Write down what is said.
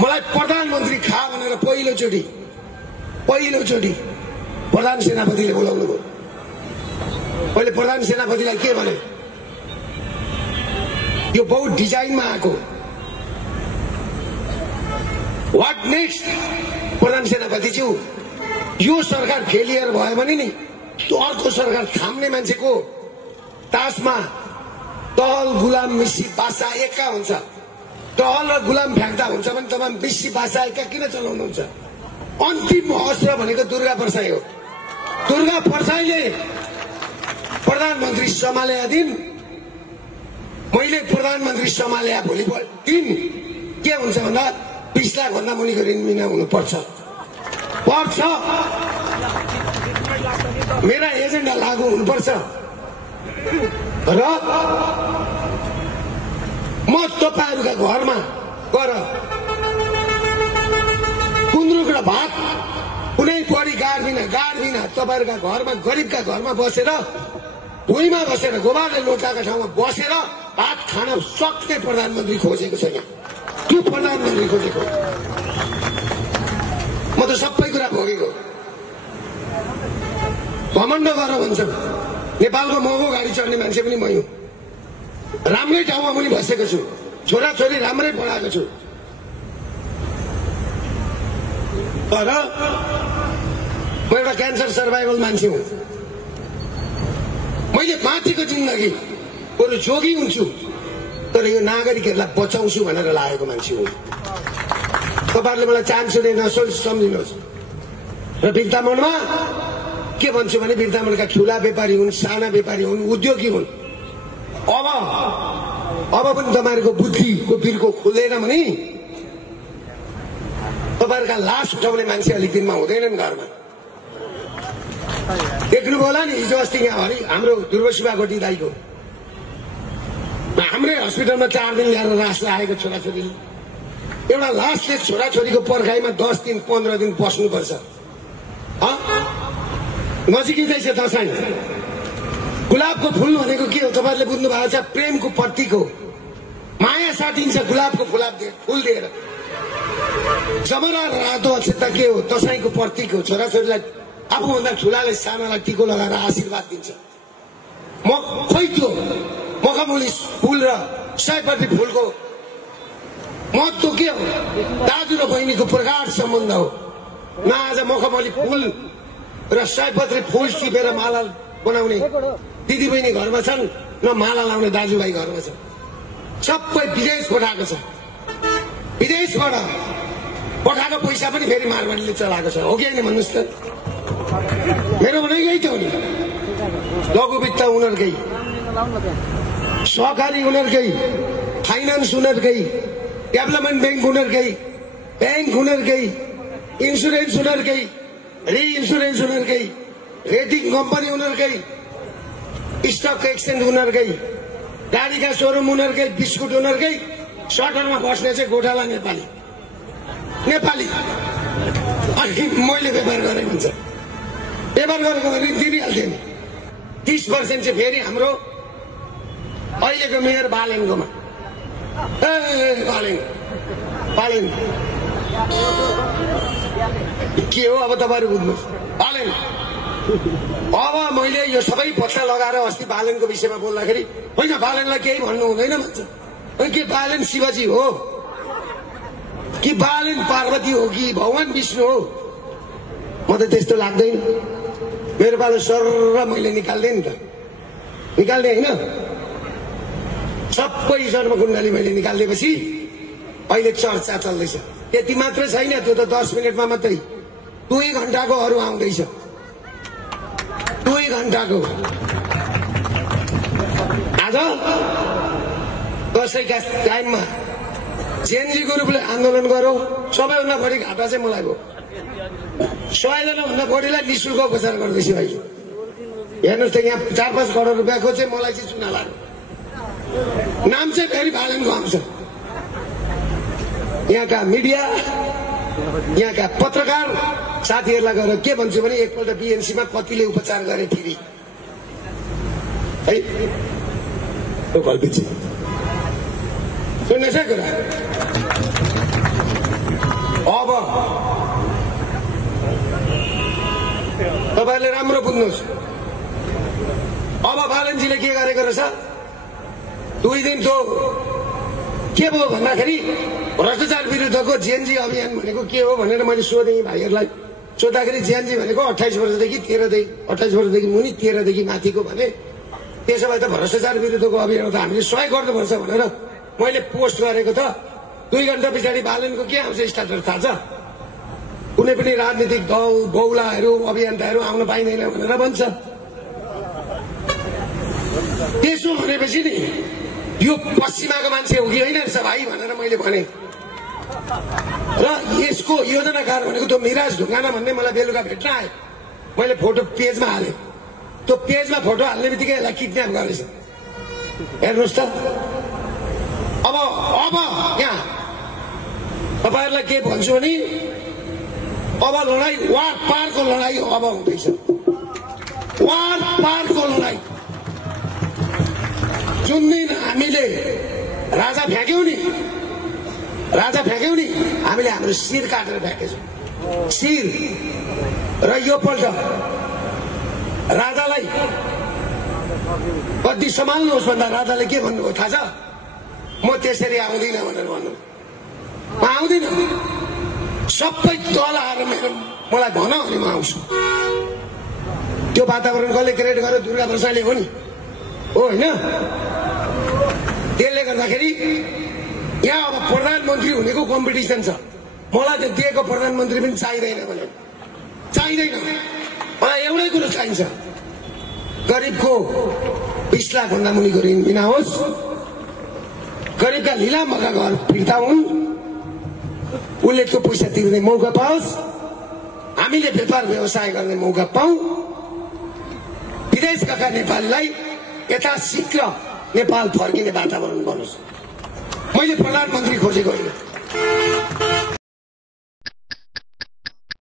मलाई प्रधानमन्त्री खा भनेर पहिलोचोटि प्रधान सेनापतिले बोलाउनु भयो। पहिले प्रधान सेनापतिलाई के भने यो बहुत डिजाइनमा आएको व्हाट नेक्स्ट। प्रधान सेनापति ज्यू यो सरकार फेलियर भयो भने नि त्यो अर्को सरकार थाम्ने मान्छेको तासमा टहल गुलाम मिसी बासा एका हुन्छ। टहल र गुलाम फ्याक्दा हुन्छ भने तपाईँ मिसी बासा एका किन चलाउनुहुन्छ? अन्तिम अस्त्र भनेको दुर्गा परसाई हो। दुर्गा परसाईले प्रधानमन्त्री सम्हालेका दिन मैले प्रधानमन्त्री सम्हालेका भोलिपल्ट दिन के हुन्छ भन्दा 20 लाख भन्दा मुनिको ऋण बिना हुनुपर्छ। मेरा एजेन्डा लागू हुनुपर्छ र म तपाईहरुका घरमा गएर गुन्द्रुक र भात कुनै बढी गाड बिना तपाईहरुका घरमा गरिबका घरमा बसेर भुइँमा बसेर गोबारले लोटाका ठाउँमा बसेर भात खान सक्ने प्रधानमन्त्री खोजेको छैन। त्यो प्रधानमन्त्री खोजेको म त सबै कुरा भोगेको। घमण्ड गर भन्छ नेपालको महँगो गाडी चढ्ने मान्छे पनि मै हुँ। राम्रै ठाउँमा पनि बसेको छु, छोराछोरी राम्रै पढाएको छु। तर म एउटा क्यान्सर सर्भाइभल मान्छे हुँ। मैले माथिको जिन्दगी बरु जोगी हुन्छु तर यो नागरिकहरूलाई बचाउँछु भनेर लागेको मान्छे हुँ। तपाईहरुले मलाई चान्स दिए सम्झिनुहोस्। र बिर्तामणमा के भन्छु भने बिर्तामणका ठुला व्यापारी हुन्, साना व्यापारी हुन्, उद्योगी हुन्। अब पनि तपाईहरुको बुद्धिको बिर्को खुल्दैन भने तपाईहरुका लास उठाउने मान्छे अलिक दिनमा हुँदैनन् घरमा। देख्नुभयो होला नि हिजो अस्ति यहाँ हाम्रो दुर्वशिवा गोटी दाइको हाम्रै हस्पिटलमा 4 दिन ल्याएर लास लागेको छोराछोरीले। एउटा लासले छोराछोरीको पर्खाइमा 10 दिन 15 दिन बस्नुपर्छ। नजिकै छ दशैं। गुलाबको फूल भनेको के हो तपाईहरुले बुझ्नु भएको छ? प्रेमको प्रतीक हो। माया साटिन्छ गुलाबको फूल दिएर। जमरा रातो अक्षता के हो? दशैंको प्रतीक हो। छोराछोरीलाई आफूभन्दा ठुलाले सानालाई टिको लगाएर आशीर्वाद दिन्छ। खोइ त्यो मखमली फूल र सयपत्री फूलको महत्व के हो? दाजु र बहिनीको प्रगाढ सम्बन्ध हो। न आज मखमली फूल र सयपत्री फूल टिपेर माला बनाउने दिदी बहिनी घरमा छन्, न माला लाउने दाजुभाइ घरमा छन्। सबै विदेश पठाएको छ। विदेशबाट पठाएको पैसा पनि फेरि मारवाडीले चलाएको छ। हो कि होइन भन्नुहोस् त? मेरो भने यही त हो नि। लघु वित्त उनीहरूकै, सहकारी उनीहरूकै, फाइनान्स उनीहरूकै, डेभलपमेन्ट बैंक उनीहरूकै, बैंक उनीहरूकै, इन्सुरेन्स उनीहरूकै, रि-इन्सुरेन्स उनीहरूकै, रेटिङ कम्पनी उनीहरूकै, स्टक एक्सचेन्ज उनीहरूकै, गाडीका सोरुम उनीहरूकै, बिस्कुट उनीहरूकै, सटरमा बस्ने चाहिँ गोठाला नेपाली। अनि मैले व्यापार गरेँ भन्छ। व्यापार गरेको भने दिइहाल्थेँ नि। 30% चाहिँ फेरि हाम्रो अहिलेको मेयर बालेनको के हो अब तपाईहरु बुझ्नुहोस्। बालेन अब मैले यो सबै पत्ता लगाएर अस्ति बालेनको विषयमा बोल्दाखेरि होइन बालेनलाई केही भन्नु हुँदैन भन्छ। के बालेन शिवजी हो कि बालेन पार्वती हो कि भगवान विष्णु हो? म त त्यस्तो लाग्दैन। मेरो पालो सर मैले निकाल्दै नि त निकाल्दै होइन। सबै जन्मकुण्डली मैले निकालिदिएपछि अहिले चर्चा चल्दैछ। त्यति मात्र छैन, त्यो त 10 मिनटमा मात्रै 2 घण्टाको अरू आउँदैछ। 2 घण्टाको आज दशैंका टाइममा जेएनजी ग्रुपले आन्दोलन गर्यो। सबैभन्दा बढी घाटा चाहिँ मलाई भयो। 100 जना भन्दा बढीलाई निःशुल्क उपचार गर्दैछु भाइ। हेर्नुहोस् त यहाँ 4-5 करोड रुपियाँको चाहिँ मलाई चाहिँ चुना लाग्यो। नाम चाहिँ फेरि बालेनको आउँछ। यहाँका मिडिया, यहाँका पत्रकार साथीहरूलाई गएर के भन्छु भने एकपल्ट बीएनसीमा कतिले उपचार गरे फेरि है त्यो कल्पित छ। सुन्नुहोस् है कुरा। सुन्नुहोस्, अब बालनजीले के गरेको रहेछ, 2 दिन त्यो के भयो भन्दाखेरि भ्रष्टाचार विरुद्धको जेएनजी अभियान भनेको के हो भनेर मैले सोधेँ भाइहरूलाई। सोद्धाखेरि जेएनजी भनेको 28 वर्षदेखि 28 वर्षदेखि मुनि 13 देखि माथिको भने। त्यसो भए त भ्रष्टाचार विरुद्धको अभियान त हामीले सहयोग गर्नुपर्छ भनेर मैले पोस्ट गरेको त 2 घण्टा पछाडि बालनको के आउँछ स्टार्टर थाहा छ? कुनै पनि राजनीतिक दल बौलाहरू अभियन्ताहरू आउन पाइँदैन भनेर भन्छ। त्यसो भनेपछि नि यो पश्चिमाको मान्छे हो कि होइन रहेछ भाइ भनेर मैले भने। र यसको योजनाकार भनेको त्यो मिराज ढुङ्गाना भन्ने मलाई बेलुका भेट्न आयो। मैले फोटो पेजमा हालेँ। त्यो पेजमा फोटो हाल्ने बित्तिकै यसलाई किडन्याप गरेछ। हेर्नुहोस् त। अब यहाँ तपाईहरुलाई के भन्छु भने अब लडाई वार पारको लडाई अब हुँदैछ। वार पारको लडाई। जुन दिन हामीले राजा फ्याँक्यौं नि हामीले हाम्रो शिर काटेर फ्याँकेछौं। शिर। र यो पल्ट राजालाई कति सम्हाल्नुहोस् भन्दा राजाले के भन्नुभयो थाहा छ? म त्यसरी आउँदिन भनेर भन्नु। म आउँदिन। सबै दल आएर मलाई भन अनि म आउँछु। त्यो वातावरण कसले क्रिएट गर्यो? दुर्गा प्रसादले हो नि, हो होइन? त्यसले गर्दाखेरि यहाँ अब प्रधानमन्त्री हुनेको कम्पिटिसन छ। मलाई त दिएको प्रधानमन्त्री पनि चाहिँदैन भने चाहिँदैन। मलाई एउटै कुरो चाहिन्छ, गरिबको 20 लाख भन्दा मुनिको ऋण बिना होस्, गरिबका लिलामका घर फिर्ता हुन्, उसले त्यो पैसा तिर्ने मौका पाओस्, हामीले व्यापार व्यवसाय गर्ने मौका पाऊ, विदेश गएका नेपालीलाई यथाशीघ्र नेपाल फर्किने वातावरण बनोस्। मैले प्रधानमन्त्री खोजेको होइन।